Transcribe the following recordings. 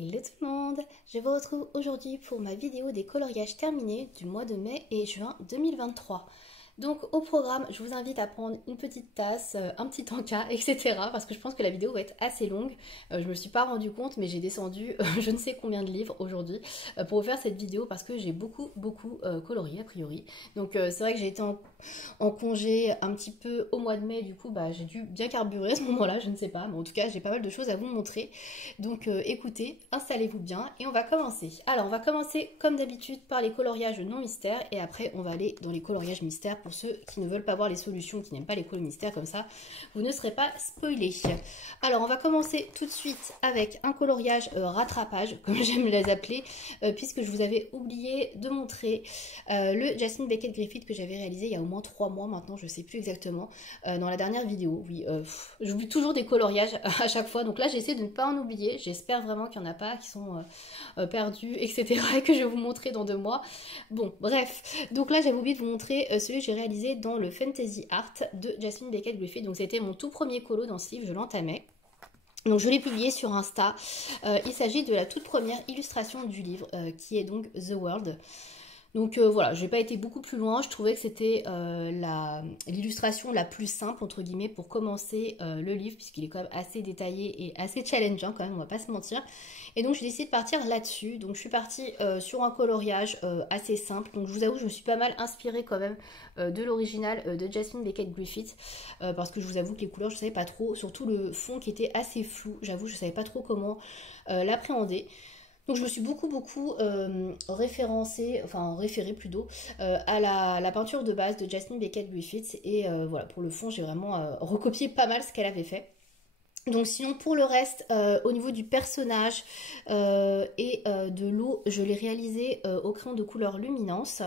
Hello tout le monde, je vous retrouve aujourd'hui pour ma vidéo des coloriages terminés du mois de mai et juin 2023. Donc au programme, je vous invite à prendre une petite tasse, un petit encas, etc. Parce que je pense que la vidéo va être assez longue. Je ne me suis pas rendu compte, mais j'ai descendu je ne sais combien de livres aujourd'hui pour vous faire cette vidéo parce que j'ai beaucoup colorié a priori. Donc c'est vrai que j'ai été en congé un petit peu au mois de mai, du coup j'ai dû bien carburer à ce moment-là, je ne sais pas. Mais en tout cas, j'ai pas mal de choses à vous montrer. Donc écoutez, installez-vous bien et on va commencer. Alors on va commencer comme d'habitude par les coloriages non mystères et après on va aller dans les coloriages mystères pour ceux qui ne veulent pas voir les solutions, qui n'aiment pas les colos mystères, comme ça vous ne serez pas spoilés. Alors on va commencer tout de suite avec un coloriage rattrapage, comme j'aime les appeler, puisque je vous avais oublié de montrer le Jasmine Beckett Griffith que j'avais réalisé il y a au moins 3 mois maintenant, je ne sais plus exactement, dans la dernière vidéo. Oui, j'oublie toujours des coloriages à chaque fois, donc là j'essaie de ne pas en oublier, j'espère vraiment qu'il n'y en a pas qui sont perdus, etc. et que je vais vous montrer dans 2 mois. Bon, bref, donc là j'avais oublié de vous montrer celui que j'ai réalisé dans le Fantasy Art de Jasmine Beckett Griffith. Donc c'était mon tout premier colo dans ce livre, je l'entamais. Donc je l'ai publié sur Insta. Il s'agit de la toute première illustration du livre qui est donc The World. Donc voilà, je n'ai pas été beaucoup plus loin, je trouvais que c'était l'illustration la plus simple entre guillemets pour commencer le livre puisqu'il est quand même assez détaillé et assez challengeant quand même, on va pas se mentir. Et donc j'ai décidé de partir là-dessus, donc je suis partie sur un coloriage assez simple, donc je vous avoue je me suis pas mal inspirée quand même de l'original de Jasmine Beckett Griffith parce que je vous avoue que les couleurs je ne savais pas trop, surtout le fond qui était assez flou, j'avoue je ne savais pas trop comment l'appréhender. Donc je me suis beaucoup référé plutôt à la peinture de base de Jasmine Beckett Griffith et voilà, pour le fond j'ai vraiment recopié pas mal ce qu'elle avait fait. Donc sinon pour le reste, au niveau du personnage et de l'eau, je l'ai réalisé au crayon de couleur luminance.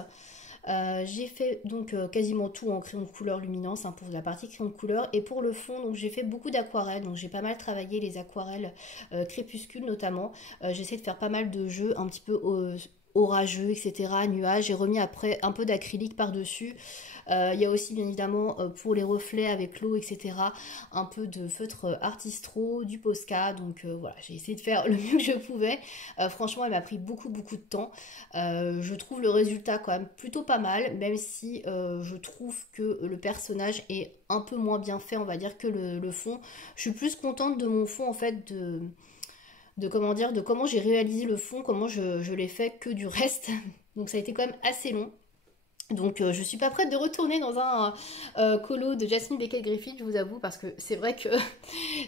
J'ai fait donc quasiment tout en crayon de couleur luminance pour la partie crayon de couleur et pour le fond donc j'ai fait beaucoup d'aquarelles, donc j'ai pas mal travaillé les aquarelles crépuscule notamment. J'essaie de faire pas mal de jeux un petit peu orageux, etc., nuages. J'ai remis après un peu d'acrylique par dessus. Il y a aussi bien évidemment pour les reflets avec l'eau, etc., un peu de feutre Artistro, du Posca. Donc voilà, j'ai essayé de faire le mieux que je pouvais. Franchement elle m'a pris beaucoup de temps. Je trouve le résultat quand même plutôt pas mal, même si je trouve que le personnage est un peu moins bien fait, on va dire, que le fond. Je suis plus contente de mon fond en fait, de comment dire, de comment j'ai réalisé le fond, comment je l'ai fait que du reste. Donc ça a été quand même assez long. Donc je suis pas prête de retourner dans un colo de Jasmine Beckett Griffith, je vous avoue, parce que c'est vrai que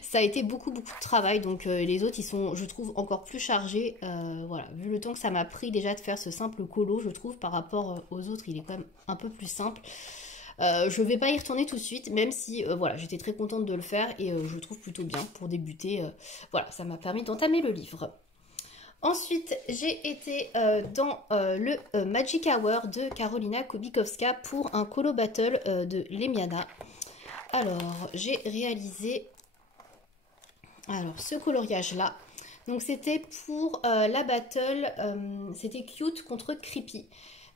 ça a été beaucoup de travail. Donc les autres, ils sont, je trouve, encore plus chargés. Voilà, vu le temps que ça m'a pris déjà de faire ce simple colo, je trouve, par rapport aux autres, il est quand même un peu plus simple. Je vais pas y retourner tout de suite, même si voilà, j'étais très contente de le faire et je le trouve plutôt bien pour débuter. Voilà, ça m'a permis d'entamer le livre. Ensuite, j'ai été dans le Magic Hour de Karolina Kubikowska pour un colo battle de Lemiana. Alors, j'ai réalisé ce coloriage-là. Donc, c'était pour la battle, c'était Cute contre Creepy.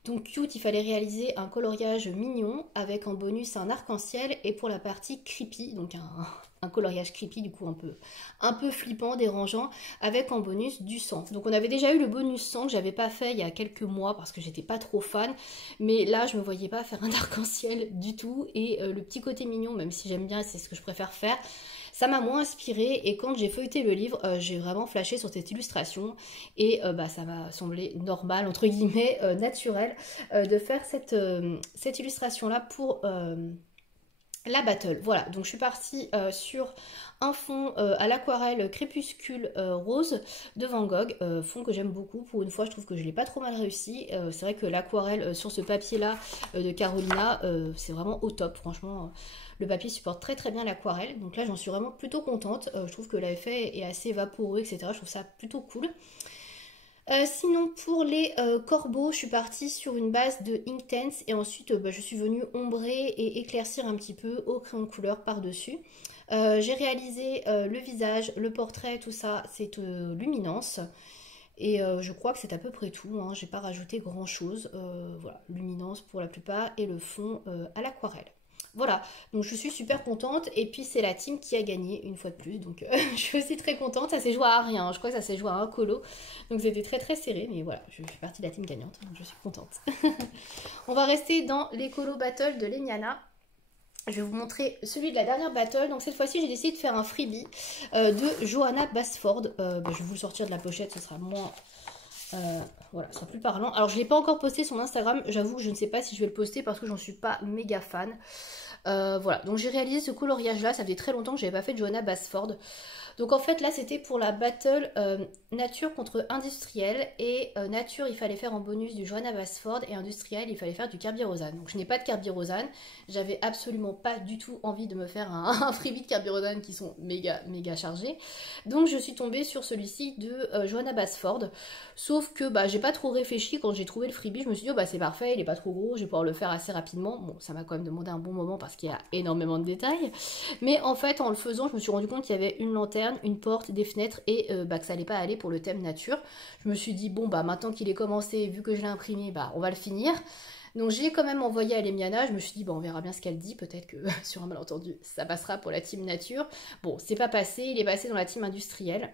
Donc Cute, il fallait réaliser un coloriage mignon avec en bonus un arc-en-ciel et pour la partie creepy, donc un coloriage creepy du coup un peu flippant, dérangeant, avec en bonus du sang. Donc on avait déjà eu le bonus sang que j'avais pas fait il y a quelques mois parce que j'étais pas trop fan, mais là je me voyais pas faire un arc-en-ciel du tout et le petit côté mignon, même si j'aime bien, c'est ce que je préfère faire. Ça m'a moins inspiré et quand j'ai feuilleté le livre, j'ai vraiment flashé sur cette illustration et ça m'a semblé normal, entre guillemets, naturel de faire cette illustration-là pour la battle. Voilà, donc je suis partie sur un fond à l'aquarelle crépuscule rose de Van Gogh, fond que j'aime beaucoup. Pour une fois, je trouve que je l'ai pas trop mal réussi. C'est vrai que l'aquarelle sur ce papier-là de Carolina, c'est vraiment au top, franchement. Le papier supporte très bien l'aquarelle, donc là j'en suis vraiment plutôt contente. Je trouve que l'effet est assez vaporeux, etc. Je trouve ça plutôt cool. Sinon pour les corbeaux, je suis partie sur une base de Inktense et ensuite je suis venue ombrer et éclaircir un petit peu au crayon de couleur par-dessus. J'ai réalisé le visage, le portrait, tout ça, c'est luminance. Et je crois que c'est à peu près tout, hein. J'ai pas rajouté grand chose. Voilà, luminance pour la plupart et le fond à l'aquarelle. Voilà, donc je suis super contente et puis c'est la team qui a gagné une fois de plus, donc je suis aussi très contente, ça s'est joué à rien, je crois que ça s'est joué à un colo, donc c'était très très serré, mais voilà, je fais partie de la team gagnante, donc je suis contente. On va rester dans les colo battle de Lemiana. Je vais vous montrer celui de la dernière battle. Donc cette fois-ci, j'ai décidé de faire un freebie de Johanna Basford. Je vais vous le sortir de la pochette, ce sera moins... voilà, ce sera plus parlant. Alors je ne l'ai pas encore posté sur Instagram. J'avoue que je ne sais pas si je vais le poster parce que j'en suis pas méga fan. Voilà, donc j'ai réalisé ce coloriage là. Ça faisait très longtemps que je n'avais pas fait de Johanna Basford. Donc en fait là c'était pour la battle nature contre industriel et nature il fallait faire en bonus du Johanna Basford et industriel il fallait faire du Kerberosan. Donc je n'ai pas de Kerberosan, j'avais absolument pas du tout envie de me faire un freebie de Kerberosan qui sont méga chargés. Donc je suis tombée sur celui-ci de Johanna Basford, sauf que bah, j'ai pas trop réfléchi quand j'ai trouvé le freebie, je me suis dit oh, bah c'est parfait, il est pas trop gros, je vais pouvoir le faire assez rapidement. Bon ça m'a quand même demandé un bon moment parce qu'il y a énormément de détails, mais en fait en le faisant je me suis rendu compte qu'il y avait une lanterne, une porte, des fenêtres et que ça allait pas aller pour le thème nature. Je me suis dit bon bah maintenant qu'il est commencé, vu que je l'ai imprimé, bah on va le finir. Donc j'ai quand même envoyé à Lemiana, je me suis dit bon on verra bien ce qu'elle dit, peut-être que sur un malentendu ça passera pour la team nature. Bon c'est pas passé, il est passé dans la team industrielle.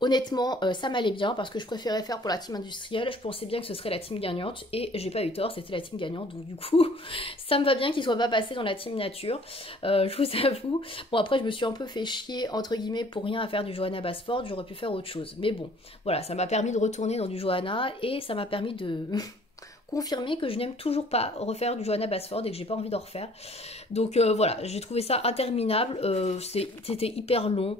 Honnêtement, ça m'allait bien parce que je préférais faire pour la team industrielle. Je pensais bien que ce serait la team gagnante et j'ai pas eu tort, c'était la team gagnante. Donc du coup, ça me va bien qu'il soit pas passé dans la team nature. Je vous avoue. Bon après, je me suis un peu fait chier entre guillemets pour rien à faire du Johanna Basford. J'aurais pu faire autre chose. Mais bon, voilà, ça m'a permis de retourner dans du Johanna et ça m'a permis de confirmer que je n'aime toujours pas refaire du Johanna Basford et que j'ai pas envie d'en refaire. Donc voilà, j'ai trouvé ça interminable, c'était hyper long,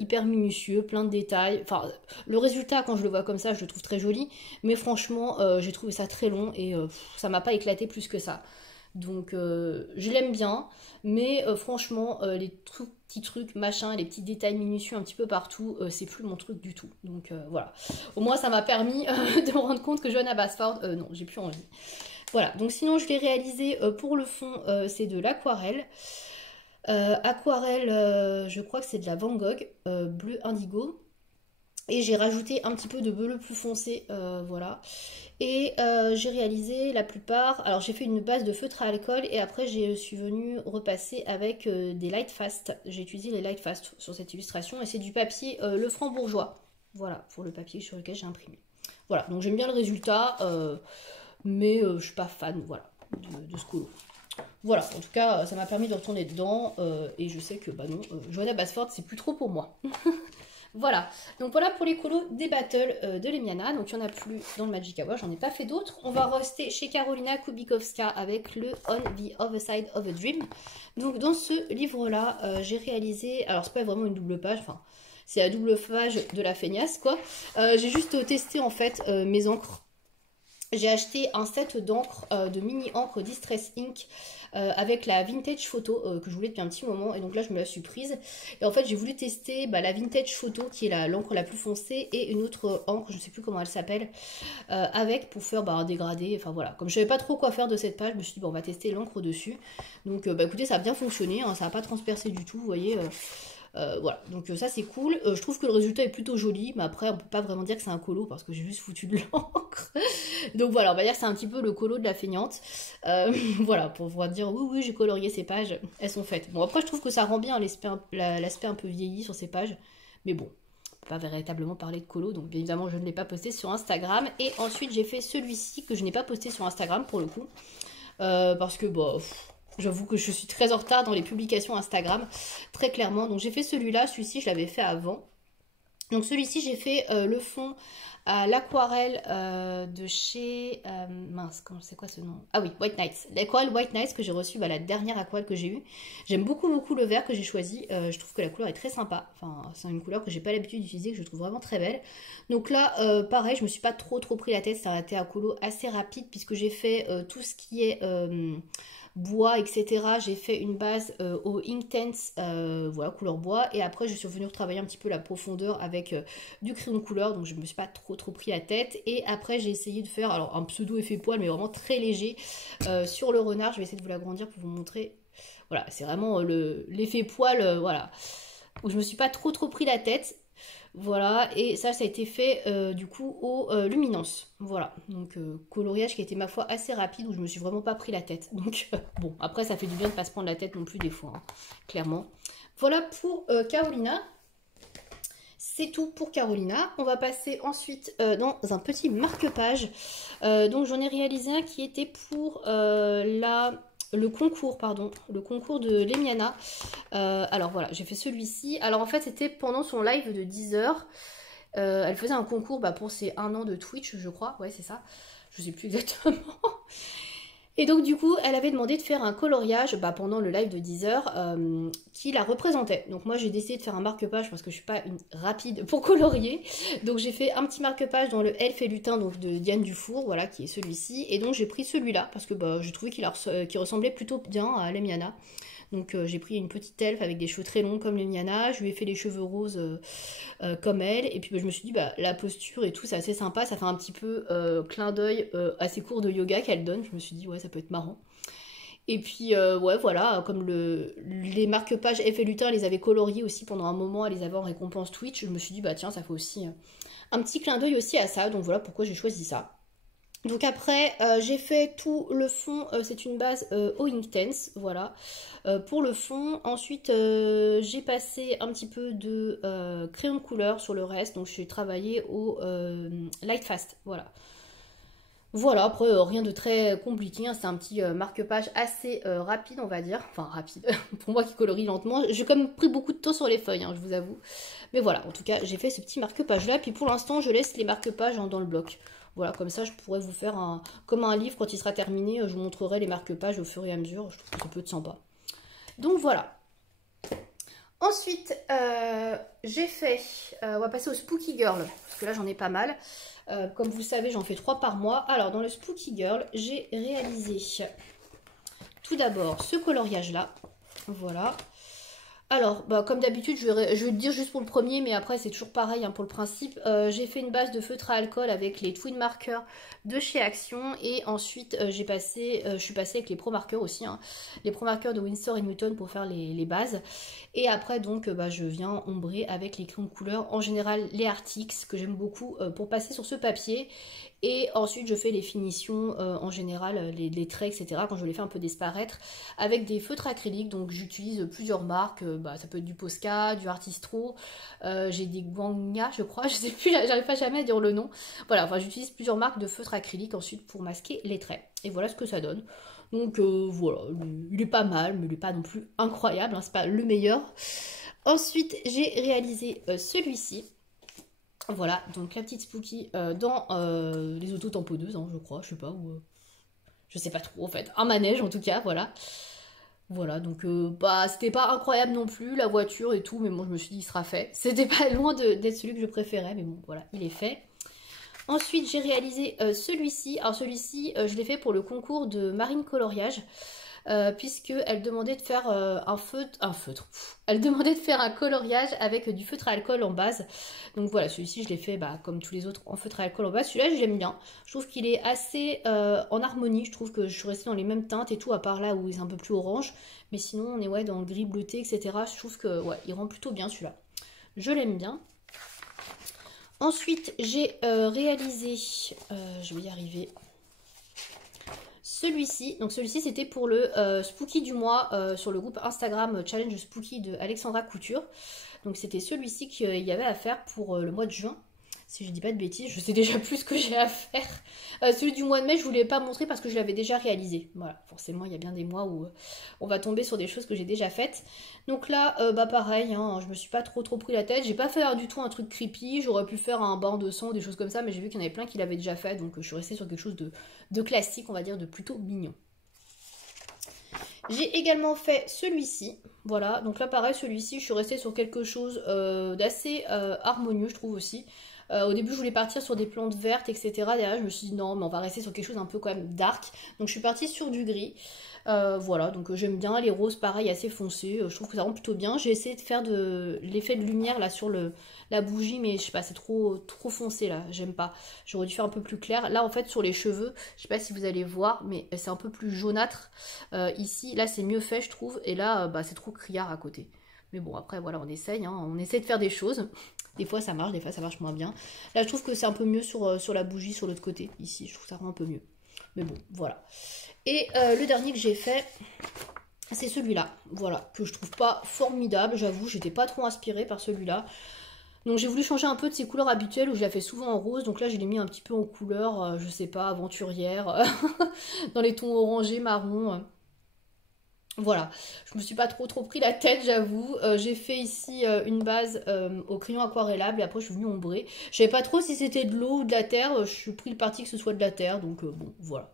hyper minutieux, plein de détails. Enfin, le résultat quand je le vois comme ça, je le trouve très joli, mais franchement, j'ai trouvé ça très long et ça m'a pas éclaté plus que ça. Donc je l'aime bien, mais franchement, les petits trucs, machin, les petits détails minutieux un petit peu partout, c'est plus mon truc du tout. Donc voilà, au moins ça m'a permis de me rendre compte que Johanna Basford, non, j'ai plus envie. Voilà, donc sinon je l'ai réalisé pour le fond, c'est de l'aquarelle. Aquarelle, je crois que c'est de la Van Gogh, bleu indigo. Et j'ai rajouté un petit peu de bleu plus foncé, voilà. Et j'ai réalisé la plupart. Alors j'ai fait une base de feutre à alcool et après je suis venue repasser avec des light fast. J'ai utilisé les light fast sur cette illustration et c'est du papier le Franc-Bourgeois. Voilà, pour le papier sur lequel j'ai imprimé. Voilà, donc j'aime bien le résultat. Mais je suis pas fan voilà, de ce colo. Voilà, en tout cas, ça m'a permis de retourner dedans et je sais que bah non, Johanna Basford, c'est plus trop pour moi. Voilà, donc voilà pour les colos des battles de Lemiana. Donc il n'y en a plus dans le Magic Hour, j'en ai pas fait d'autres. On va rester chez Karolina Kubikowska avec le On the Other Side of a Dream. Donc dans ce livre-là, j'ai réalisé, alors c'est pas vraiment une double page, enfin c'est la double page de la feignasse quoi. J'ai juste testé en fait mes encres. J'ai acheté un set d'encre, de mini encre Distress Ink avec la Vintage Photo que je voulais depuis un petit moment et donc là je me la suis prise. Et en fait j'ai voulu tester la Vintage Photo qui est l'encre la plus foncée et une autre encre, je ne sais plus comment elle s'appelle, avec pour faire un dégradé. Enfin voilà, comme je savais pas trop quoi faire de cette page, je me suis dit bon on va tester l'encre dessus. Donc écoutez ça a bien fonctionné, hein, ça n'a pas transpercé du tout, vous voyez. Voilà, donc ça c'est cool. Je trouve que le résultat est plutôt joli, mais après on peut pas vraiment dire que c'est un colo parce que j'ai juste foutu de l'encre. Donc voilà, on va dire que c'est un petit peu le colo de la feignante. Voilà, pour pouvoir dire oui j'ai colorié ces pages, elles sont faites. Bon après je trouve que ça rend bien l'aspect un peu vieilli sur ces pages, mais bon, on peut pas véritablement parler de colo, donc bien évidemment je ne l'ai pas posté sur Instagram. Et ensuite j'ai fait celui-ci que je n'ai pas posté sur Instagram pour le coup, parce que bah... J'avoue que je suis très en retard dans les publications Instagram, très clairement. Donc j'ai fait celui-là, celui-ci je l'avais fait avant. Donc celui-ci j'ai fait le fond à l'aquarelle de chez... mince, c'est quoi ce nom? Ah oui, White Nights. L'aquarelle White Nights que j'ai reçu, la dernière aquarelle que j'ai eue. J'aime beaucoup le vert que j'ai choisi. Je trouve que la couleur est très sympa. Enfin, c'est une couleur que j'ai pas l'habitude d'utiliser, que je trouve vraiment très belle. Donc là, pareil, je me suis pas trop pris la tête. Ça a été un colo assez rapide puisque j'ai fait tout ce qui est... bois, etc. J'ai fait une base au Inktense, voilà, couleur bois. Et après, je suis revenue retravailler un petit peu la profondeur avec du crayon de couleur. Donc, je me suis pas trop pris la tête. Et après, j'ai essayé de faire alors un pseudo effet poil, mais vraiment très léger sur le renard. Je vais essayer de vous l'agrandir pour vous montrer. Voilà, c'est vraiment l'effet poil, voilà. Où je me suis pas trop pris la tête. Voilà, et ça a été fait du coup au Luminance. Voilà, donc coloriage qui a été ma foi assez rapide où je me suis vraiment pas pris la tête. Donc bon, après ça fait du bien de pas se prendre la tête non plus des fois, hein, clairement. Voilà pour Carolina. C'est tout pour Carolina. On va passer ensuite dans un petit marque-page. Donc j'en ai réalisé un qui était pour le concours, pardon, le concours de Lemiana. Alors voilà, j'ai fait celui-ci. Alors en fait, c'était pendant son live de 10 heures. Elle faisait un concours pour ses 1 an de Twitch, je crois. Ouais, c'est ça. Je sais plus exactement. Et donc du coup, elle avait demandé de faire un coloriage pendant le live de 10 heures qui la représentait. Donc moi j'ai décidé de faire un marque-page parce que je suis pas une rapide pour colorier. Donc j'ai fait un petit marque-page dans le Elfe et Lutin donc de Diane Dufour, voilà, qui est celui-ci. Et donc j'ai pris celui-là parce que j'ai trouvé qu'il ressemblait plutôt bien à Lemiana. Donc j'ai pris une petite elfe avec des cheveux très longs comme Lemiana, je lui ai fait les cheveux roses comme elle, et puis je me suis dit la posture et tout c'est assez sympa, ça fait un petit peu clin d'œil à ses cours de yoga qu'elle donne, je me suis dit ouais ça peut être marrant. Et puis ouais voilà, comme les marque-pages F et Lutin, elle les avait coloriés aussi pendant un moment, elle les avait en récompense Twitch, je me suis dit tiens ça fait aussi un petit clin d'œil aussi à ça, donc voilà pourquoi j'ai choisi ça. Donc après, j'ai fait tout le fond, c'est une base au Inktense, voilà, pour le fond. Ensuite, j'ai passé un petit peu de crayon de couleur sur le reste, donc je suis travaillé au Light Fast, voilà. Voilà, après, rien de très compliqué, hein, c'est un petit marque-page assez rapide, on va dire. Enfin, rapide, pour moi qui colorie lentement. J'ai quand même pris beaucoup de temps sur les feuilles, hein, je vous avoue. Mais voilà, en tout cas, j'ai fait ce petit marque-page-là. Puis pour l'instant, je laisse les marque-pages dans le bloc. Voilà, comme ça, je pourrais vous faire comme un livre, quand il sera terminé, je vous montrerai les marque-pages au fur et à mesure. Je trouve que ça peut être sympa. Donc voilà. Ensuite, j'ai fait, on va passer au Spooky Girl, parce que là j'en ai pas mal. Comme vous le savez, j'en fais 3 par mois. Alors dans le Spooky Girl, j'ai réalisé tout d'abord ce coloriage-là. Voilà. Alors, comme d'habitude, je vais le dire juste pour le premier, mais après c'est toujours pareil hein, pour le principe. J'ai fait une base de feutre à alcool avec les Twin Markers de chez Action, et ensuite je suis passée avec les Pro Markers aussi, hein, les Pro Markers de Winsor & Newton pour faire les bases. Et après donc je viens ombrer avec les crayons de couleur, en général les Artix que j'aime beaucoup pour passer sur ce papier. Et ensuite je fais les finitions en général, les traits etc. quand je les fais un peu disparaître avec des feutres acryliques. Donc j'utilise plusieurs marques, ça peut être du Posca, du Artistro, j'ai des Guanga je crois, je sais plus, j'arrive pas jamais à dire le nom. Voilà, enfin j'utilise plusieurs marques de feutres acryliques ensuite pour masquer les traits. Et voilà ce que ça donne. Donc voilà, il est pas mal, mais il est pas non plus incroyable, hein, c'est pas le meilleur. Ensuite j'ai réalisé celui-ci. Voilà, donc la petite Spooky dans les auto-tamponneuses, hein, je crois, je sais pas, ou je sais pas trop en fait, un manège en tout cas, voilà. Voilà, donc c'était pas incroyable non plus, la voiture et tout, mais bon, je me suis dit, il sera fait. C'était pas loin d'être celui que je préférais, mais bon, voilà, il est fait. Ensuite, j'ai réalisé celui-ci. Alors celui-ci, je l'ai fait pour le concours de marine coloriage. Puisqu'elle demandait de faire elle demandait de faire un coloriage avec du feutre à alcool en base. Donc voilà, celui-ci je l'ai fait comme tous les autres en feutre à alcool en base. Celui-là j'aime bien, je trouve qu'il est assez en harmonie, je trouve que je suis restée dans les mêmes teintes et tout, à part là où il est un peu plus orange, mais sinon on est dans le gris bleuté etc. Je trouve que il rend plutôt bien celui-là, je l'aime bien. Ensuite j'ai réalisé, je vais y arriver, celui-ci. Donc celui-ci c'était pour le Spooky du mois sur le groupe Instagram Challenge Spooky de Alexandra Couture. Donc c'était celui-ci qu'il y avait à faire pour le mois de juin. Si je dis pas de bêtises, je sais déjà plus ce que j'ai à faire. Celui du mois de mai, je ne voulais pas montrer parce que je l'avais déjà réalisé. Voilà, forcément, il y a bien des mois où on va tomber sur des choses que j'ai déjà faites. Donc là, pareil, hein, je me suis pas trop pris la tête. J'ai pas fait du tout un truc creepy. J'aurais pu faire un bain de sang, des choses comme ça, mais j'ai vu qu'il y en avait plein qui l'avaient déjà fait. Donc je suis restée sur quelque chose de classique, on va dire, de plutôt mignon. J'ai également fait celui-ci, voilà, donc là pareil, celui-ci, je suis restée sur quelque chose d'assez harmonieux, je trouve aussi. Au début, je voulais partir sur des plantes vertes, etc. Derrière, je me suis dit non, mais on va rester sur quelque chose un peu quand même dark. Donc je suis partie sur du gris. Voilà, donc j'aime bien les roses, pareil, assez foncés. Je trouve que ça rend plutôt bien. J'ai essayé de faire de l'effet de lumière là sur la bougie, mais je sais pas, c'est trop foncé là, j'aime pas. J'aurais dû faire un peu plus clair. Là, en fait, sur les cheveux, je sais pas si vous allez voir, mais c'est un peu plus jaunâtre. Ici, là, c'est mieux fait, je trouve. Et là, c'est trop criard à côté. Mais bon, après, voilà, on essaye, hein, on essaie de faire des choses. Des fois ça marche, des fois ça marche moins bien. Là je trouve que c'est un peu mieux sur la bougie, sur l'autre côté. Ici je trouve que ça rend un peu mieux. Mais bon, voilà. Et le dernier que j'ai fait, c'est celui-là. Voilà, que je trouve pas formidable, j'avoue. J'étais pas trop inspirée par celui-là. Donc j'ai voulu changer un peu de ses couleurs habituelles où je la fais souvent en rose. Donc là je l'ai mis un petit peu en couleur, je sais pas, aventurière, dans les tons orangés, marron. Voilà, je me suis pas trop pris la tête, j'avoue. J'ai fait ici une base au crayon aquarellable et après je suis venue ombrer. Je savais pas trop si c'était de l'eau ou de la terre. Je suis pris le parti que ce soit de la terre, donc bon, voilà.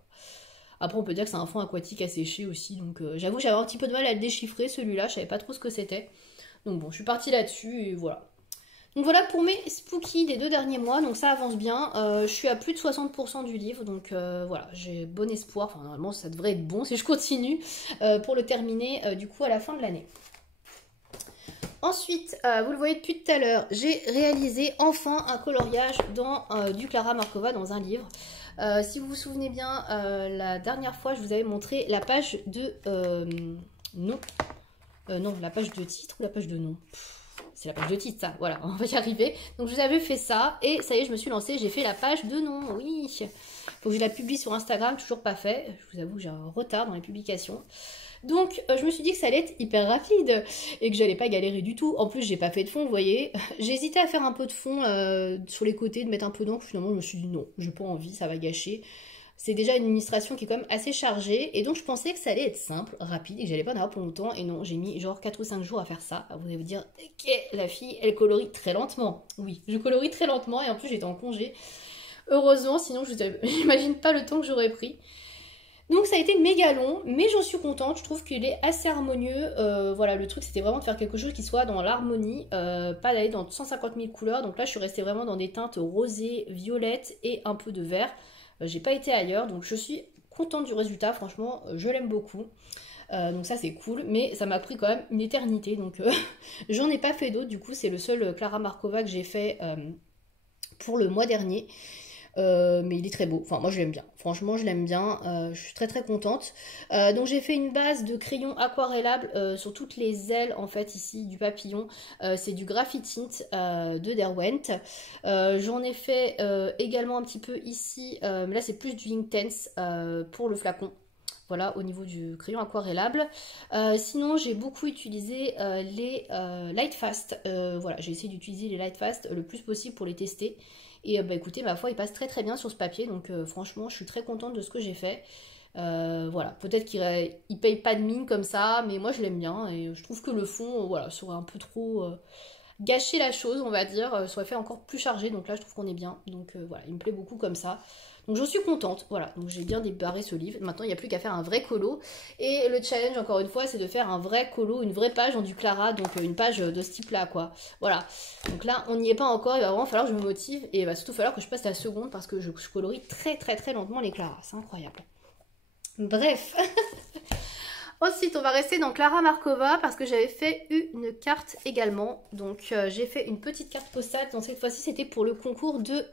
Après on peut dire que c'est un fond aquatique à sécher aussi, donc j'avoue j'avais un petit peu de mal à le déchiffrer celui-là, je savais pas trop ce que c'était. Donc bon, je suis partie là-dessus et voilà. Donc voilà pour mes spookies des 2 derniers mois, donc ça avance bien. Je suis à plus de 60% du livre, donc voilà, j'ai bon espoir. Enfin, normalement, ça devrait être bon si je continue pour le terminer du coup à la fin de l'année. Ensuite, vous le voyez depuis tout à l'heure, j'ai réalisé enfin un coloriage dans du Klara Markova dans un livre. Si vous vous souvenez bien, la dernière fois, je vous avais montré la page de nom. Non, la page de titre ou la page de nom. C'est la page de titre, ça. Voilà, on va y arriver. Donc, je vous avais fait ça. Et ça y est, je me suis lancée. J'ai fait la page de nom. Oui. Faut que je la publie sur Instagram. Toujours pas fait. Je vous avoue que j'ai un retard dans les publications. Donc, je me suis dit que ça allait être hyper rapide. Et que j'allais pas galérer du tout. En plus, j'ai pas fait de fond, vous voyez. J'ai hésité à faire un peu de fond sur les côtés, de mettre un peu d'encre. Finalement, je me suis dit non, j'ai pas envie, ça va gâcher. C'est déjà une illustration qui est quand même assez chargée. Et donc, je pensais que ça allait être simple, rapide, et que j'allais pas en avoir pour longtemps. Et non, j'ai mis genre 4 ou 5 jours à faire ça. Vous allez vous dire, ok, la fille, elle colorie très lentement. Oui, je colorie très lentement. Et en plus, j'étais en congé. Heureusement, sinon, je n'imagine pas le temps que j'aurais pris. Donc, ça a été méga long, mais j'en suis contente. Je trouve qu'il est assez harmonieux. Voilà, le truc, c'était vraiment de faire quelque chose qui soit dans l'harmonie. Pas d'aller dans 150 000 couleurs. Donc là, je suis restée vraiment dans des teintes rosées, violettes et un peu de vert. J'ai pas été ailleurs, donc je suis contente du résultat, franchement, je l'aime beaucoup. Donc ça c'est cool, mais ça m'a pris quand même une éternité, donc j'en ai pas fait d'autres, du coup c'est le seul Klara Markova que j'ai fait pour le mois dernier. Mais il est très beau, enfin moi je l'aime bien, franchement je l'aime bien, je suis très contente. Donc j'ai fait une base de crayon aquarellable sur toutes les ailes en fait ici du papillon. C'est du Graphitint de Derwent. J'en ai fait également un petit peu ici, mais là c'est plus du Inktense pour le flacon. Voilà, au niveau du crayon aquarellable. Sinon, j'ai beaucoup utilisé les Lightfast. Voilà, j'ai essayé d'utiliser les Lightfast le plus possible pour les tester. Et bah écoutez, ma foi, il passe très bien sur ce papier. Donc franchement, je suis très contente de ce que j'ai fait. Voilà, peut-être qu'il paye pas de mine comme ça, mais moi je l'aime bien. Et je trouve que le fond, voilà, serait un peu trop gâcher la chose, on va dire, serait fait encore plus chargé. Donc là, je trouve qu'on est bien. Donc voilà, il me plaît beaucoup comme ça. Donc je suis contente, voilà, donc j'ai bien débarré ce livre. Maintenant il n'y a plus qu'à faire un vrai colo. Et le challenge encore une fois c'est de faire un vrai colo, une vraie page en du Klara, donc une page de ce type là quoi. Voilà, donc là on n'y est pas encore, il va vraiment falloir que je me motive. Et il va surtout falloir que je passe la seconde parce que je colorie très lentement les Klara, c'est incroyable. Bref. Ensuite, on va rester dans Klara Markova parce que j'avais fait une carte également. Donc, j'ai fait une petite carte postale. Donc, cette fois-ci, c'était pour le concours de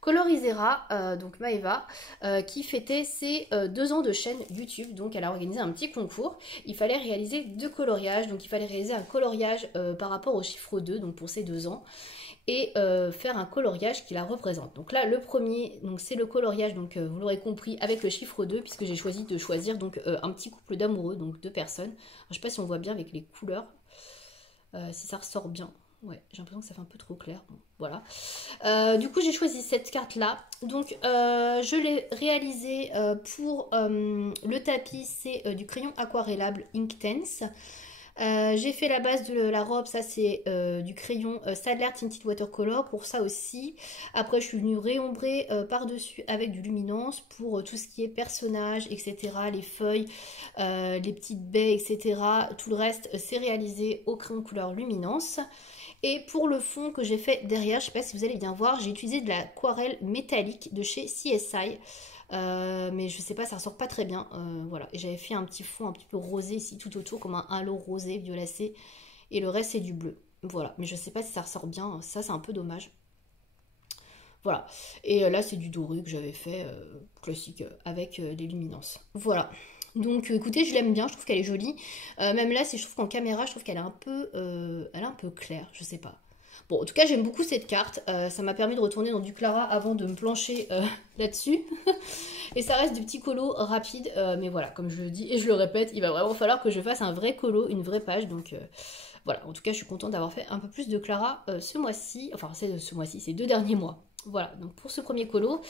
Colorisera, donc Maeva, qui fêtait ses 2 ans de chaîne YouTube. Donc, elle a organisé un petit concours. Il fallait réaliser 2 coloriages. Donc, il fallait réaliser un coloriage par rapport au chiffre 2, donc pour ses 2 ans. Et faire un coloriage qui la représente. Donc là, le premier, c'est le coloriage, donc vous l'aurez compris, avec le chiffre 2, puisque j'ai choisi de choisir donc un petit couple d'amoureux, donc 2 personnes. Alors, je ne sais pas si on voit bien avec les couleurs, si ça ressort bien. Ouais, j'ai l'impression que ça fait un peu trop clair. Bon, voilà. Du coup, j'ai choisi cette carte-là. Donc, je l'ai réalisée pour le tapis, c'est du crayon aquarellable Inktense. J'ai fait la base de la robe, ça c'est du crayon Staedtler Tinted Watercolor pour ça aussi. Après je suis venue réombrer par-dessus avec du luminance pour tout ce qui est personnages, etc. Les feuilles, les petites baies, etc. Tout le reste c'est réalisé au crayon couleur luminance. Et pour le fond que j'ai fait derrière, je ne sais pas si vous allez bien voir, j'ai utilisé de l'aquarelle métallique de chez CSI. Mais je sais pas, ça ressort pas très bien. Voilà, et j'avais fait un petit fond un petit peu rosé ici tout autour, comme un halo rosé violacé, et le reste c'est du bleu. Voilà, mais je sais pas si ça ressort bien, ça c'est un peu dommage. Voilà, et là c'est du doré que j'avais fait classique avec des luminances. Voilà. Donc écoutez, je l'aime bien, je trouve qu'elle est jolie. Même là, je trouve qu'en caméra, je trouve qu'elle est un peu claire, je sais pas. Bon, en tout cas, j'aime beaucoup cette carte. Ça m'a permis de retourner dans du Clara avant de me plancher là-dessus. Et ça reste du petit colo rapide. Mais voilà, comme je le dis et je le répète, il va vraiment falloir que je fasse un vrai colo, une vraie page. Donc voilà, en tout cas, je suis contente d'avoir fait un peu plus de Clara ce mois-ci. Enfin, c'est ce mois-ci, ces 2 derniers mois. Voilà, donc pour ce premier colo.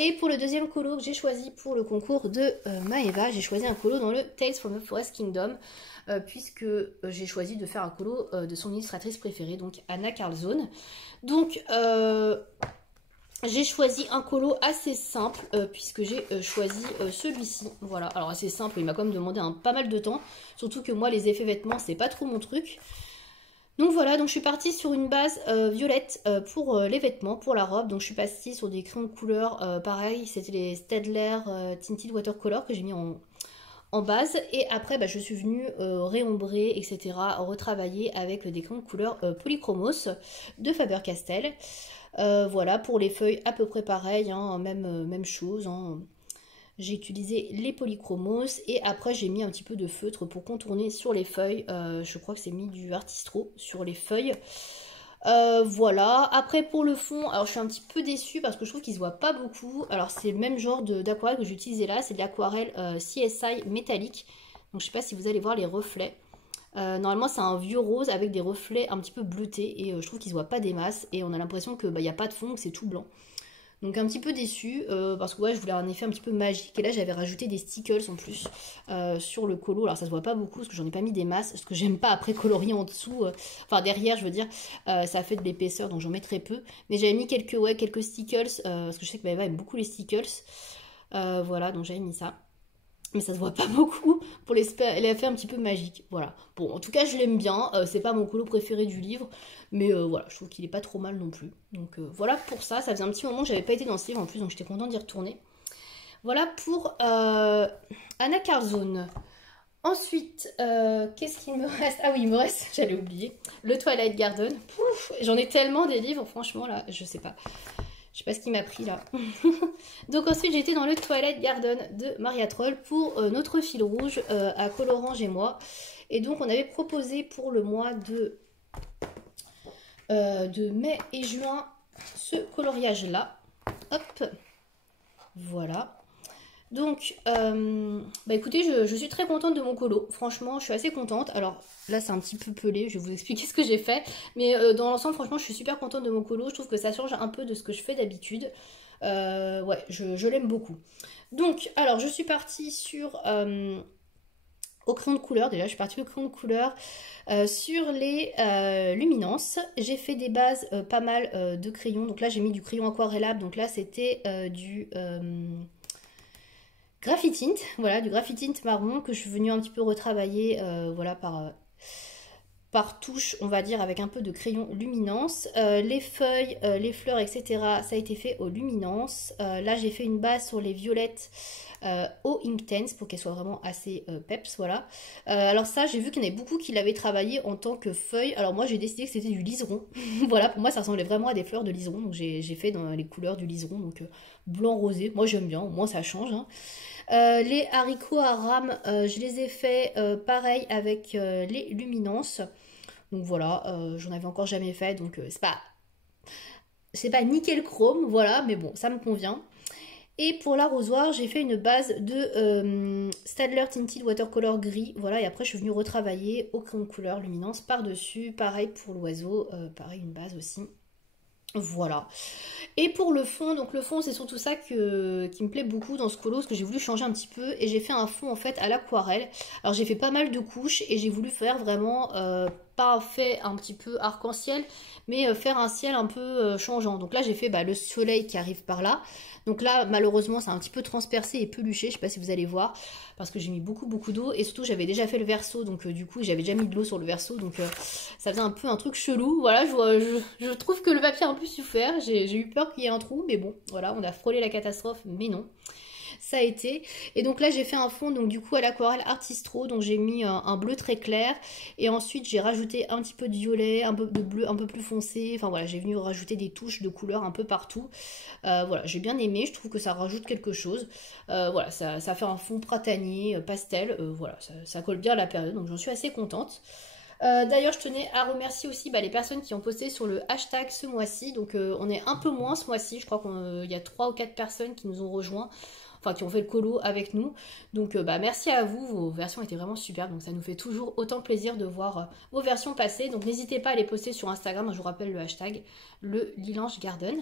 Et pour le deuxième colo que j'ai choisi pour le concours de Maeva, j'ai choisi un colo dans le Tales from the Forest Kingdom, puisque j'ai choisi de faire un colo de son illustratrice préférée, donc Anna Carlzone. Donc, j'ai choisi un colo assez simple, puisque j'ai choisi celui-ci. Voilà, alors assez simple, il m'a quand même demandé pas mal de temps, surtout que moi, les effets vêtements, c'est pas trop mon truc. Donc voilà, donc je suis partie sur une base violette pour les vêtements, pour la robe. Donc je suis partie sur des crayons de couleur, pareil, c'était les Staedtler Tinted Watercolor que j'ai mis en base. Et après, bah, je suis venue réombrer, etc., retravailler avec des crayons de couleur Polychromos de Faber-Castell. Voilà, pour les feuilles à peu près pareil, hein, même chose, hein. J'ai utilisé les polychromos et après j'ai mis un petit peu de feutre pour contourner sur les feuilles. Je crois que c'est mis du Artistro sur les feuilles. Voilà. Après pour le fond, alors je suis un petit peu déçue parce que je trouve qu'il se voit pas beaucoup. Alors c'est le même genre d'aquarelle que j'ai utilisé là. C'est de l'aquarelle CSI métallique. Donc je sais pas si vous allez voir les reflets. Normalement c'est un vieux rose avec des reflets un petit peu bleutés. Et je trouve qu'il se voit pas des masses. Et on a l'impression qu'il n'y a pas de fond, que c'est tout blanc. Donc un petit peu déçue parce que ouais, je voulais un effet un petit peu magique. Et là j'avais rajouté des stickles en plus sur le colo. Alors ça se voit pas beaucoup parce que j'en ai pas mis des masses. Parce que j'aime pas après colorier en dessous. Enfin derrière je veux dire. Ça fait de l'épaisseur donc j'en mets très peu. Mais j'avais mis quelques stickles. Parce que je sais que Maeva aime beaucoup les stickles. Voilà donc j'avais mis ça. Mais ça se voit pas beaucoup pour l'effet un petit peu magique. Voilà. Bon, en tout cas, je l'aime bien. C'est pas mon colo préféré du livre. Mais voilà, je trouve qu'il est pas trop mal non plus. Donc voilà pour ça. Ça faisait un petit moment que j'avais pas été dans ce livre en plus. Donc j'étais contente d'y retourner. Voilà pour Anna Carlzone. Ensuite, qu'est-ce qu'il me reste? Ah oui, il me reste, j'allais oublier, le Twilight Garden. J'en ai tellement des livres, franchement, là, je sais pas. Je sais pas ce qui m'a pris là. Donc ensuite j'étais dans le Twilight Garden de Maria Troll pour notre fil rouge à Colorange et moi. Et donc on avait proposé pour le mois de mai et juin ce coloriage là. Hop, voilà. Donc, bah écoutez, je suis très contente de mon colo. Franchement, je suis assez contente. Alors là, c'est un petit peu pelé. Je vais vous expliquer ce que j'ai fait. Mais dans l'ensemble, franchement, je suis super contente de mon colo. Je trouve que ça change un peu de ce que je fais d'habitude. Ouais, je l'aime beaucoup. Donc, alors, je suis partie sur... au crayon de couleur, déjà, je suis partie au crayon de couleur sur les luminances. J'ai fait des bases pas mal de crayons. Donc là, j'ai mis du crayon aquarellable. Donc là, c'était du... Graphitint, voilà, du graphitint marron que je suis venue un petit peu retravailler voilà, par touche, on va dire, avec un peu de crayon luminance. Les feuilles, les fleurs, etc., ça a été fait aux luminances. Là, j'ai fait une base sur les violettes au Inktense pour qu'elles soient vraiment assez peps, voilà. Alors ça, j'ai vu qu'il y en avait beaucoup qui l'avaient travaillé en tant que feuille. Alors moi, j'ai décidé que c'était du liseron. Voilà, pour moi, ça ressemblait vraiment à des fleurs de liseron. Donc j'ai fait dans les couleurs du liseron, donc blanc-rosé. Moi, j'aime bien, au moins ça change, hein. Les haricots à rames, je les ai fait pareil avec les luminances. Donc voilà, j'en avais encore jamais fait, donc c'est pas nickel chrome, voilà, mais bon, ça me convient. Et pour l'arrosoir, j'ai fait une base de Staedtler Tinted Watercolor gris, voilà, et après je suis venue retravailler au crayon de couleur luminance par-dessus, pareil pour l'oiseau, pareil une base aussi. Voilà. Et pour le fond, donc le fond c'est surtout ça qui me plaît beaucoup dans ce colo, parce que j'ai voulu changer un petit peu et j'ai fait un fond en fait à l'aquarelle. Alors j'ai fait pas mal de couches et j'ai voulu faire vraiment, pas fait un petit peu arc-en-ciel, mais faire un ciel un peu changeant. Donc là j'ai fait le soleil qui arrive par là. Donc là malheureusement c'est un petit peu transpercé et peluché, je sais pas si vous allez voir, parce que j'ai mis beaucoup d'eau et surtout j'avais déjà fait le verso, donc du coup j'avais déjà mis de l'eau sur le verso, donc ça faisait un peu un truc chelou. Voilà, je trouve que le papier a un peu souffert, j'ai eu peur qu'il y ait un trou, mais bon, voilà, on a frôlé la catastrophe, mais non. Ça a été. Et donc là j'ai fait un fond donc du coup à l'aquarelle Artistro, donc j'ai mis un bleu très clair et ensuite j'ai rajouté un petit peu de violet, un peu de bleu un peu plus foncé, enfin voilà, j'ai venu rajouter des touches de couleurs un peu partout. Voilà, j'ai bien aimé, je trouve que ça rajoute quelque chose. Voilà, ça fait un fond printanier, pastel, voilà, ça colle bien à la période, donc j'en suis assez contente. D'ailleurs, je tenais à remercier aussi les personnes qui ont posté sur le hashtag ce mois-ci. Donc, on est un peu moins ce mois-ci. Je crois qu'il y a 3 ou 4 personnes qui nous ont rejoints, enfin qui ont fait le colo avec nous. Donc, merci à vous. Vos versions étaient vraiment super. Donc, ça nous fait toujours autant plaisir de voir vos versions passer. Donc, n'hésitez pas à les poster sur Instagram. Je vous rappelle le hashtag, le Lilange Garden.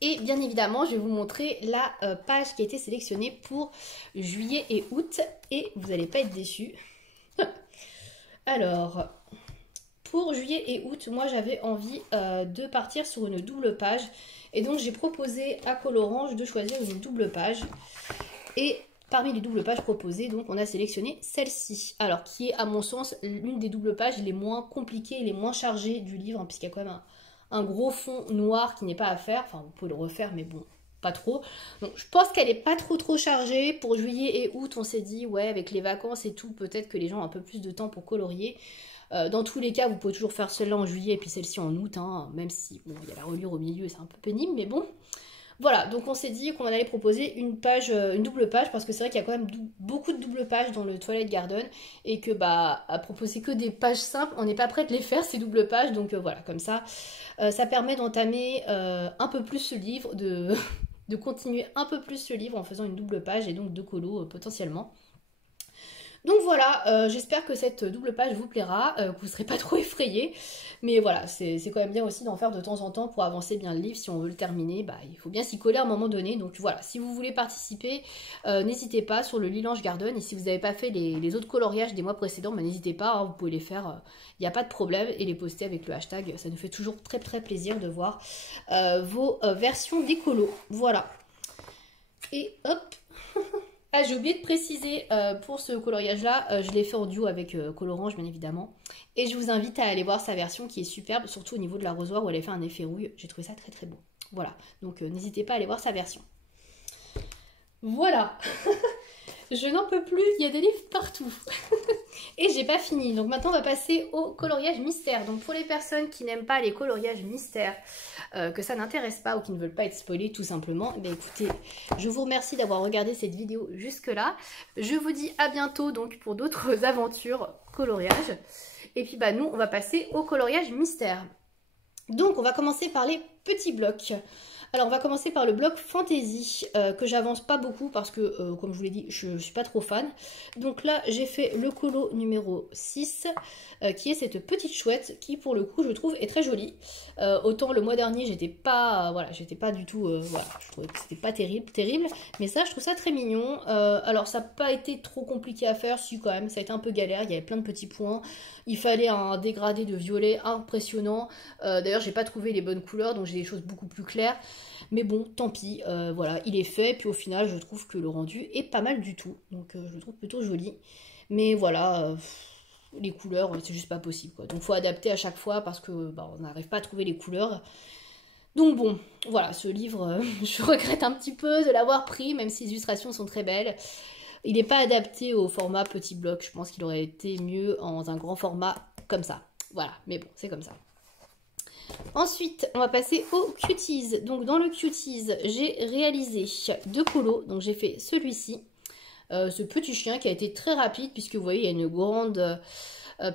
Et bien évidemment, je vais vous montrer la page qui a été sélectionnée pour juillet et août. Et vous n'allez pas être déçus. Alors, pour juillet et août, moi j'avais envie de partir sur une double page. Et donc j'ai proposé à Colorange de choisir une double page. Et parmi les doubles pages proposées, donc on a sélectionné celle-ci. Alors qui est à mon sens l'une des doubles pages les moins compliquées et les moins chargées du livre. Hein, puisqu'il y a quand même un gros fond noir qui n'est pas à faire. Enfin vous pouvez le refaire mais bon, pas trop. Donc je pense qu'elle n'est pas trop chargée. Pour juillet et août on s'est dit ouais avec les vacances et tout peut-être que les gens ont un peu plus de temps pour colorier. Dans tous les cas vous pouvez toujours faire celle-là en juillet et puis celle-ci en août. Hein, même si bon, il y a la reliure au milieu et c'est un peu pénible mais bon. Voilà, donc on s'est dit qu'on allait proposer une double page parce que c'est vrai qu'il y a quand même beaucoup de doubles pages dans le Twilight Garden et que à proposer que des pages simples, on n'est pas prêt de les faire ces doubles pages, donc voilà, comme ça, ça permet d'entamer un peu plus ce livre, de continuer un peu plus ce livre en faisant une double page et donc 2 colos potentiellement. Donc voilà, j'espère que cette double page vous plaira, que vous ne serez pas trop effrayés. Mais voilà, c'est quand même bien aussi d'en faire de temps en temps pour avancer bien le livre. Si on veut le terminer, il faut bien s'y coller à un moment donné. Donc voilà, si vous voulez participer, n'hésitez pas sur le Lilange Garden. Et si vous n'avez pas fait les autres coloriages des mois précédents, n'hésitez pas, hein, vous pouvez les faire, il n'y a pas de problème. Et les poster avec le hashtag, ça nous fait toujours très plaisir de voir vos versions des colos. Voilà. Et hop. Ah, j'ai oublié de préciser pour ce coloriage-là, je l'ai fait en duo avec Colorange, bien évidemment. Et je vous invite à aller voir sa version qui est superbe, surtout au niveau de l'arrosoir où elle a fait un effet rouille. J'ai trouvé ça très beau. Voilà, donc n'hésitez pas à aller voir sa version. Voilà. Je n'en peux plus, il y a des livres partout. Et j'ai pas fini. Donc maintenant on va passer au coloriage mystère. Donc pour les personnes qui n'aiment pas les coloriages mystères, que ça n'intéresse pas ou qui ne veulent pas être spoilés tout simplement, écoutez, je vous remercie d'avoir regardé cette vidéo jusque là. Je vous dis à bientôt donc pour d'autres aventures coloriage. Et puis nous on va passer au coloriage mystère. Donc on va commencer par les petits blocs. Alors on va commencer par le bloc fantasy que j'avance pas beaucoup parce que comme je vous l'ai dit je suis pas trop fan. Donc là j'ai fait le colo numéro 6 qui est cette petite chouette qui pour le coup je trouve est très jolie. Autant le mois dernier j'étais pas du tout voilà, je trouvais que c'était pas terrible, mais ça je trouve ça très mignon. Alors ça n'a pas été trop compliqué à faire, si quand même ça a été un peu galère, il y avait plein de petits points, il fallait un dégradé de violet impressionnant. D'ailleurs j'ai pas trouvé les bonnes couleurs donc j'ai des choses beaucoup plus claires. Mais bon, tant pis, voilà, il est fait. Puis au final, je trouve que le rendu est pas mal du tout. Donc je le trouve plutôt joli. Mais voilà, les couleurs, c'est juste pas possible, quoi. Donc faut adapter à chaque fois parce que on n'arrive pas à trouver les couleurs. Donc bon, voilà, ce livre, je regrette un petit peu de l'avoir pris, même si les illustrations sont très belles. Il n'est pas adapté au format petit bloc. Je pense qu'il aurait été mieux dans un grand format comme ça. Voilà, mais bon, c'est comme ça. Ensuite, on va passer au Cuties. Donc dans le Cuties, j'ai réalisé 2 colos. Donc j'ai fait celui-ci, ce petit chien qui a été très rapide puisque vous voyez, il y a une grande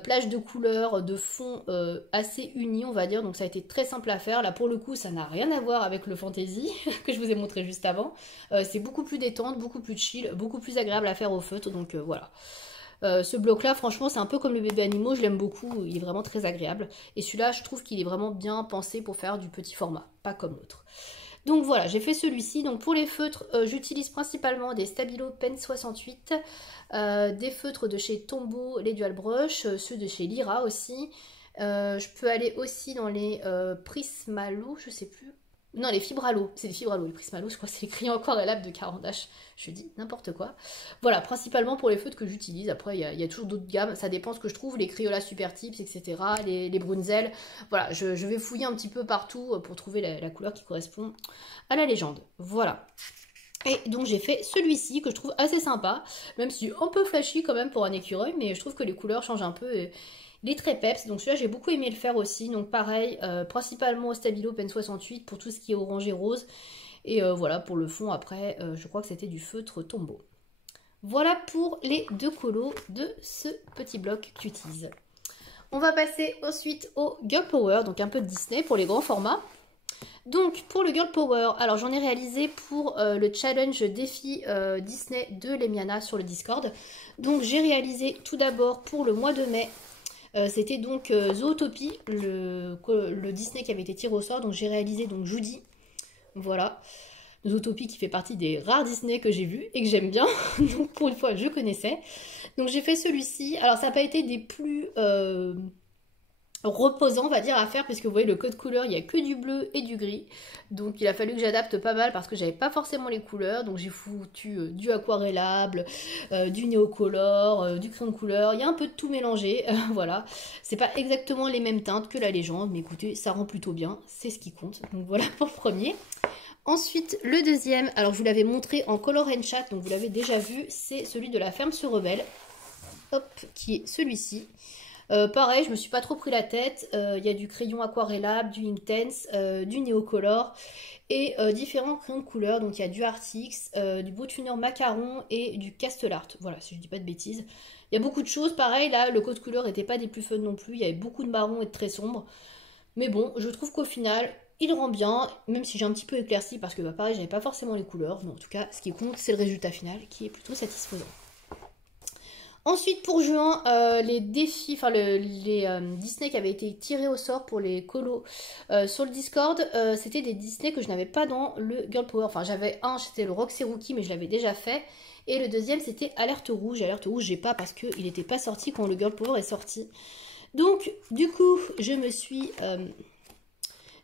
plage de couleurs, de fond assez unis, on va dire. Donc ça a été très simple à faire. Là pour le coup, ça n'a rien à voir avec le fantasy que je vous ai montré juste avant. C'est beaucoup plus détente, beaucoup plus chill, beaucoup plus agréable à faire au feutre. Donc voilà. Ce bloc-là, franchement, c'est un peu comme le bébé animaux, je l'aime beaucoup, il est vraiment très agréable. Et celui-là, je trouve qu'il est vraiment bien pensé pour faire du petit format, pas comme l'autre. Donc voilà, j'ai fait celui-ci. Donc pour les feutres, j'utilise principalement des Stabilo Pen 68, des feutres de chez Tombow, les Dual Brush, ceux de chez Lyra aussi. Je peux aller aussi dans les Prismalo, je sais plus. Non, les Fibralo, c'est les Fibralo, les Prismalo, je crois que c'est écrit en aquarellable de Caran d'H. Je dis n'importe quoi. Voilà, principalement pour les feutres que j'utilise. Après, il y a toujours d'autres gammes, ça dépend ce que je trouve, les Crayola Super Tips, etc., les Brunzel. Voilà, je vais fouiller un petit peu partout pour trouver la couleur qui correspond à la légende. Voilà. Et donc j'ai fait celui-ci que je trouve assez sympa, même si un peu flashy quand même pour un écureuil, mais je trouve que les couleurs changent un peu. Il est très peps, donc celui-là j'ai beaucoup aimé le faire aussi, donc pareil, principalement au Stabilo Pen 68 pour tout ce qui est orange et rose, et voilà pour le fond après, je crois que c'était du feutre Tombow. Voilà pour les 2 colos de ce petit bloc Cuties. On va passer ensuite au Girl Power, donc un peu de Disney pour les grands formats. Donc pour le Girl Power, alors j'en ai réalisé pour le challenge défi Disney de Lemiana sur le Discord. Donc j'ai réalisé tout d'abord pour le mois de mai, c'était donc Zootopie, le Disney qui avait été tiré au sort. Donc j'ai réalisé donc Judy, voilà. Zootopie qui fait partie des rares Disney que j'ai vus et que j'aime bien. Donc pour une fois je connaissais. Donc j'ai fait celui-ci. Alors ça n'a pas été des plus reposants on va dire à faire, parce que vous voyez le code couleur il n'y a que du bleu et du gris. Donc il a fallu que j'adapte pas mal parce que j'avais pas forcément les couleurs. Donc j'ai foutu du aquarellable, du néocolor, du crayon de couleur. Il y a un peu de tout mélangé. Voilà. C'est pas exactement les mêmes teintes que la légende. Mais écoutez, ça rend plutôt bien. C'est ce qui compte. Donc voilà pour le premier. Ensuite, le deuxième, alors je vous l'avais montré en Color and Chat, donc vous l'avez déjà vu, c'est celui de La Ferme se rebelle, hop, qui est celui-ci. Pareil, je me suis pas trop pris la tête, il y a du crayon aquarellable, du Inktense, du Neocolor et différents crayons de couleur, donc il y a du Artix, du Bottuner Macaron et du Castellart, voilà, si je dis pas de bêtises. Il y a beaucoup de choses, pareil, là, le code couleur n'était pas des plus fun non plus, il y avait beaucoup de marron et de très sombre. Mais bon, je trouve qu'au final, il rend bien, même si j'ai un petit peu éclairci parce que bah, pareil, j'avais pas forcément les couleurs. Mais en tout cas, ce qui compte, c'est le résultat final qui est plutôt satisfaisant. Ensuite, pour juin, les défis, enfin les Disney qui avaient été tirés au sort pour les colos sur le Discord, c'était des Disney que je n'avais pas dans le Girl Power. Enfin, j'avais un, c'était le Roxy Rookie, mais je l'avais déjà fait. Et le deuxième, c'était Alerte Rouge. Alerte Rouge, j'ai pas parce qu'il n'était pas sorti quand le Girl Power est sorti. Donc, du coup, je me suis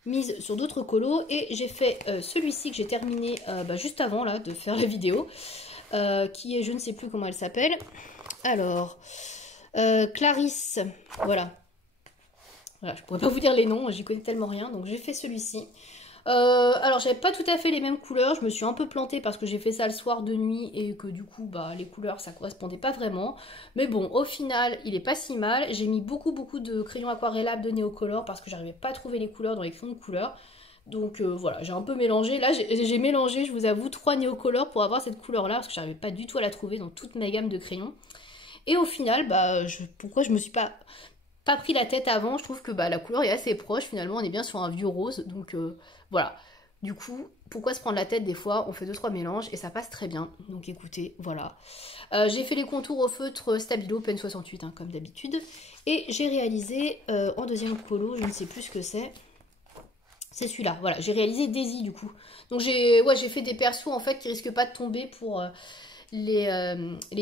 mise sur d'autres colos et j'ai fait celui-ci que j'ai terminé juste avant là de faire la vidéo, qui est, je ne sais plus comment elle s'appelle. Alors, Clarisse, voilà. Voilà, je pourrais pas vous dire les noms, j'y connais tellement rien, donc j'ai fait celui-ci. Alors j'avais pas tout à fait les mêmes couleurs, je me suis un peu plantée parce que j'ai fait ça le soir de nuit et que du coup bah les couleurs ça correspondait pas vraiment. Mais bon, au final il est pas si mal. J'ai mis beaucoup de crayons aquarellables de Neocolor parce que j'arrivais pas à trouver les couleurs dans les crayons de couleur. Donc voilà, j'ai un peu mélangé. Là j'ai mélangé, je vous avoue, 3 Neocolor pour avoir cette couleur là parce que j'arrivais pas du tout à la trouver dans toute ma gamme de crayons. Et au final, bah pourquoi je me suis pas pris la tête avant, je trouve que bah, la couleur est assez proche, finalement on est bien sur un vieux rose, donc voilà. Du coup, pourquoi se prendre la tête des fois, on fait 2-3 mélanges et ça passe très bien, donc écoutez, voilà. J'ai fait les contours au feutre Stabilo Pen 68, hein, comme d'habitude, et j'ai réalisé en deuxième colo, je ne sais plus ce que c'est celui-là, voilà, j'ai réalisé Daisy du coup. Donc j'ai fait des persos en fait qui risquent pas de tomber pour les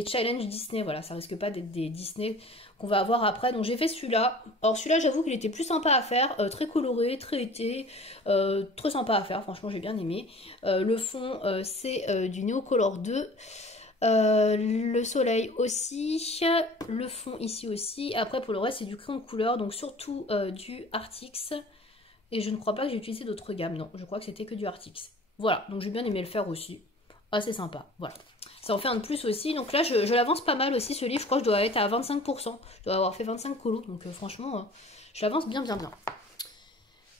challenges Disney, voilà, ça risque pas d'être des Disney qu'on va avoir après. Donc j'ai fait celui-là. Alors celui-là, j'avoue qu'il était plus sympa à faire, très coloré, très été, très sympa à faire, franchement j'ai bien aimé. Le fond, c'est du Neocolor 2. Le soleil aussi, le fond ici aussi. Après pour le reste c'est du crayon de couleur, donc surtout du Artix. Et je ne crois pas que j'ai utilisé d'autres gammes, non, je crois que c'était que du Artix. Voilà, donc j'ai bien aimé le faire aussi. Assez sympa, voilà. Ça en fait un de plus aussi. Donc là, je l'avance pas mal aussi, ce livre. Je crois que je dois être à 25%. Je dois avoir fait 25 colos. Donc franchement, je l'avance bien.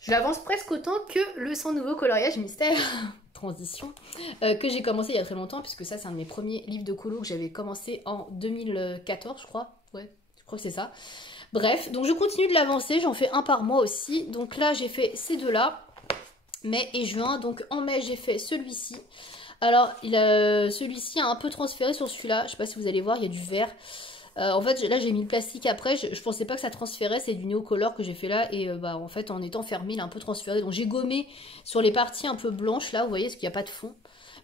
Je l'avance presque autant que le 100 nouveaux coloriages mystère. Transition. Que j'ai commencé il y a très longtemps. Puisque ça, c'est un de mes premiers livres de colo que j'avais commencé en 2014, je crois. Ouais, je crois que c'est ça. Bref, donc je continue de l'avancer. J'en fais un par mois aussi. Donc là, j'ai fait ces deux-là. Mai et juin. Donc en mai, j'ai fait celui-ci. Alors, celui-ci a un peu transféré sur celui-là. Je sais pas si vous allez voir, il y a du vert. En fait, là, j'ai mis le plastique après. Je pensais pas que ça transférait. C'est du Neocolor que j'ai fait là. Et en fait, en étant fermé, il a un peu transféré. Donc, j'ai gommé sur les parties un peu blanches là. Vous voyez, parce qu'il n'y a pas de fond.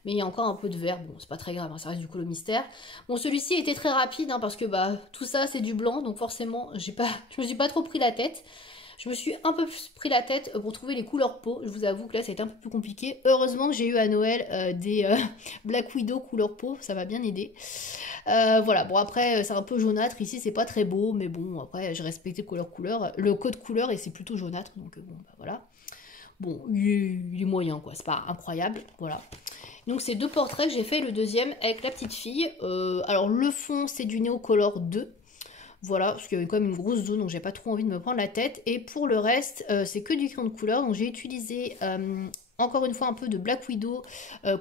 Mais il y a encore un peu de vert. Bon, c'est pas très grave. Hein, ça reste du colo mystère. Bon, celui-ci était très rapide. Hein, parce que tout ça, c'est du blanc. Donc, forcément, je me suis pas trop pris la tête. Je me suis un peu plus pris la tête pour trouver les couleurs peau. Je vous avoue que là, ça a été un peu plus compliqué. Heureusement que j'ai eu à Noël des Black Widow couleur peau. Ça m'a bien aidé. Voilà, bon après, c'est un peu jaunâtre. Ici, c'est pas très beau. Mais bon, après, j'ai respecté le code couleur et c'est plutôt jaunâtre. Donc bon, voilà. Bon, il est moyen, quoi. C'est pas incroyable. Voilà. Donc, c'est deux portraits que j'ai fait. Le deuxième avec la petite fille. Alors, le fond, c'est du Neocolor 2. Voilà, parce qu'il y avait quand même une grosse zone, donc j'ai pas trop envie de me prendre la tête. Et pour le reste, c'est que du crayon de couleur. Donc j'ai utilisé encore une fois un peu de Black Widow,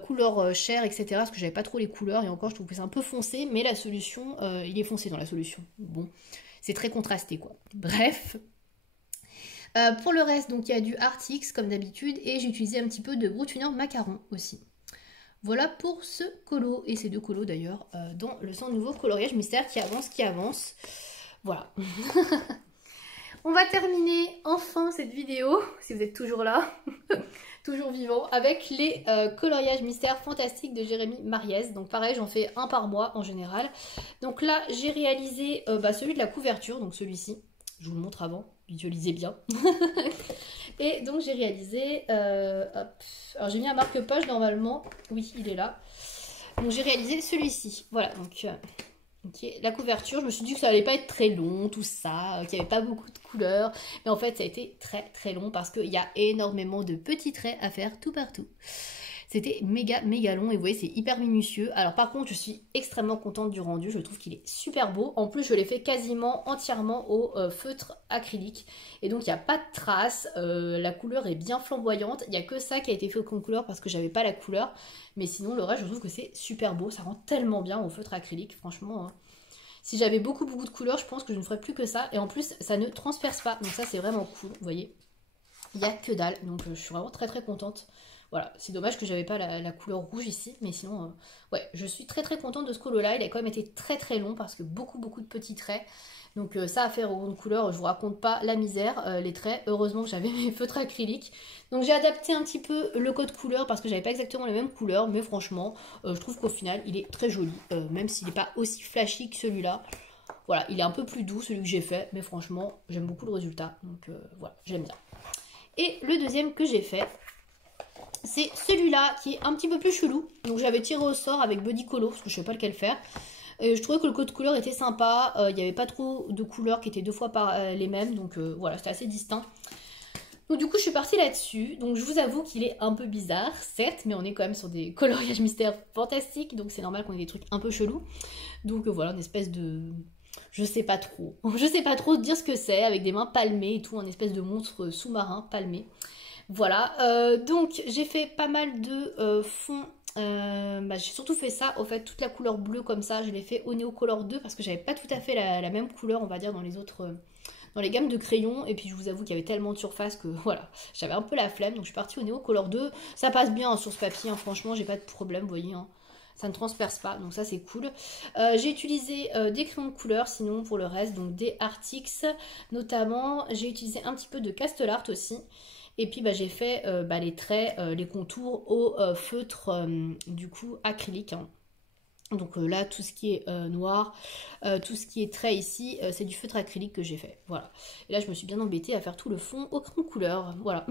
couleur chair, etc. Parce que j'avais pas trop les couleurs. Et encore, je trouve que c'est un peu foncé. Mais la solution, il est foncé dans la solution. Bon, c'est très contrasté quoi. Bref. Pour le reste, donc il y a du Artix comme d'habitude et j'ai utilisé un petit peu de Brut Macaron aussi. Voilà pour ce colo et ces deux colos d'ailleurs dans le centre nouveau coloriage mystère qui avance. Voilà. On va terminer enfin cette vidéo, si vous êtes toujours là, toujours vivant, avec les coloriages mystères fantastiques de Jérémy Mariez. Donc pareil, j'en fais un par mois en général. Donc là, j'ai réalisé celui de la couverture, donc celui-ci. Je vous le montre avant, visualisez bien. Et donc j'ai réalisé, hop, alors j'ai mis un marque-page normalement, oui il est là. Donc j'ai réalisé celui-ci, voilà, donc okay. La couverture, je me suis dit que ça allait pas être très long, tout ça, qu'il n'y avait pas beaucoup de couleurs. Mais en fait ça a été très très long parce qu'il y a énormément de petits traits à faire tout partout. C'était méga long et vous voyez c'est hyper minutieux. Alors par contre je suis extrêmement contente du rendu, je trouve qu'il est super beau. En plus je l'ai fait quasiment entièrement au feutre acrylique. Et donc il n'y a pas de traces, la couleur est bien flamboyante. Il n'y a que ça qui a été fait en couleur parce que j'avais pas la couleur. Mais sinon le reste je trouve que c'est super beau, ça rend tellement bien au feutre acrylique franchement. Hein. Si j'avais beaucoup de couleurs je pense que je ne ferais plus que ça. Et en plus ça ne transperce pas, donc ça c'est vraiment cool, vous voyez. Il n'y a que dalle, donc je suis vraiment très contente. Voilà, c'est dommage que j'avais pas la couleur rouge ici, mais sinon, ouais, je suis très contente de ce colo-là. Il a quand même été très long parce que beaucoup de petits traits. Donc ça à faire au rond de couleur, je vous raconte pas la misère, les traits. Heureusement que j'avais mes feutres acryliques. Donc j'ai adapté un petit peu le code couleur parce que j'avais pas exactement les mêmes couleurs, mais franchement, je trouve qu'au final, il est très joli, même s'il n'est pas aussi flashy que celui-là. Voilà, il est un peu plus doux celui que j'ai fait, mais franchement, j'aime beaucoup le résultat. Donc voilà, j'aime bien. Et le deuxième que j'ai fait, c'est celui-là qui est un petit peu plus chelou. Donc j'avais tiré au sort avec Buddy Colo parce que je ne savais pas lequel faire. Et je trouvais que le code couleur était sympa. Il n'y avait pas trop de couleurs qui étaient deux fois les mêmes. Donc voilà, c'était assez distinct. Donc du coup je suis partie là-dessus. Donc je vous avoue qu'il est un peu bizarre, certes. Mais on est quand même sur des coloriages mystères fantastiques. Donc c'est normal qu'on ait des trucs un peu chelous. Donc voilà, une espèce de... Je sais pas trop. Je sais pas trop dire ce que c'est. Avec des mains palmées et tout. Un espèce de monstre sous-marin palmé. Voilà, donc j'ai fait pas mal de fonds, j'ai surtout fait ça, au fait toute la couleur bleue comme ça, je l'ai fait au Neo Color 2 parce que j'avais pas tout à fait la même couleur on va dire dans les autres, dans les gammes de crayons et puis je vous avoue qu'il y avait tellement de surface que voilà, j'avais un peu la flemme donc je suis partie au Neo Color 2, ça passe bien hein, sur ce papier, hein, franchement j'ai pas de problème vous voyez, hein. Ça ne transperce pas, donc ça c'est cool. J'ai utilisé des crayons de couleur, sinon pour le reste, donc des Artix notamment. J'ai utilisé un petit peu de Castellart aussi. Et puis j'ai fait les traits, les contours au feutre du coup acrylique. Hein. Donc là tout ce qui est noir, tout ce qui est trait ici, c'est du feutre acrylique que j'ai fait. Voilà. Et là je me suis bien embêtée à faire tout le fond au crayon de couleur. Voilà.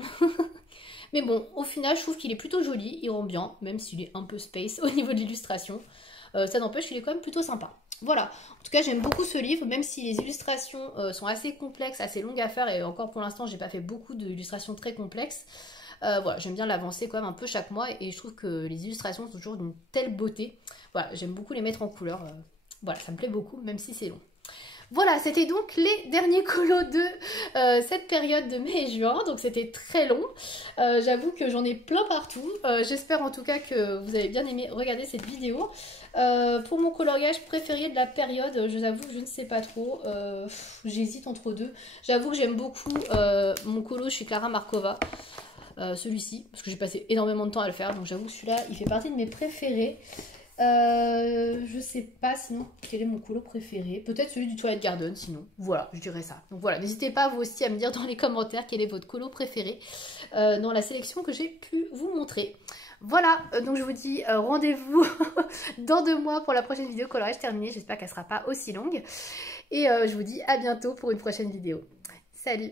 Mais bon, au final, je trouve qu'il est plutôt joli, il rend bien, même s'il est un peu space au niveau de l'illustration. Ça n'empêche qu'il est quand même plutôt sympa. Voilà, en tout cas j'aime beaucoup ce livre, même si les illustrations sont assez complexes, assez longues à faire, et encore pour l'instant j'ai pas fait beaucoup d'illustrations très complexes. Voilà, j'aime bien l'avancer quand même un peu chaque mois, et je trouve que les illustrations sont toujours d'une telle beauté. Voilà, j'aime beaucoup les mettre en couleur. Voilà, ça me plaît beaucoup, même si c'est long. Voilà, c'était donc les derniers colos de cette période de mai et juin, donc c'était très long. J'avoue que j'en ai plein partout. J'espère en tout cas que vous avez bien aimé regarder cette vidéo. Pour mon coloriage préféré de la période, je vous avoue que je ne sais pas trop. J'hésite entre deux. J'avoue que j'aime beaucoup mon colo chez Clara Markova. Celui-ci, parce que j'ai passé énormément de temps à le faire, donc j'avoue que celui-là, il fait partie de mes préférés. Je sais pas sinon quel est mon colo préféré. Peut-être celui du Twilight Garden sinon. Voilà, je dirais ça. Donc voilà, n'hésitez pas vous aussi à me dire dans les commentaires quel est votre colo préféré dans la sélection que j'ai pu vous montrer. Voilà, donc je vous dis rendez-vous dans 2 mois pour la prochaine vidéo coloriage terminée. J'espère qu'elle sera pas aussi longue. Et je vous dis à bientôt pour une prochaine vidéo. Salut!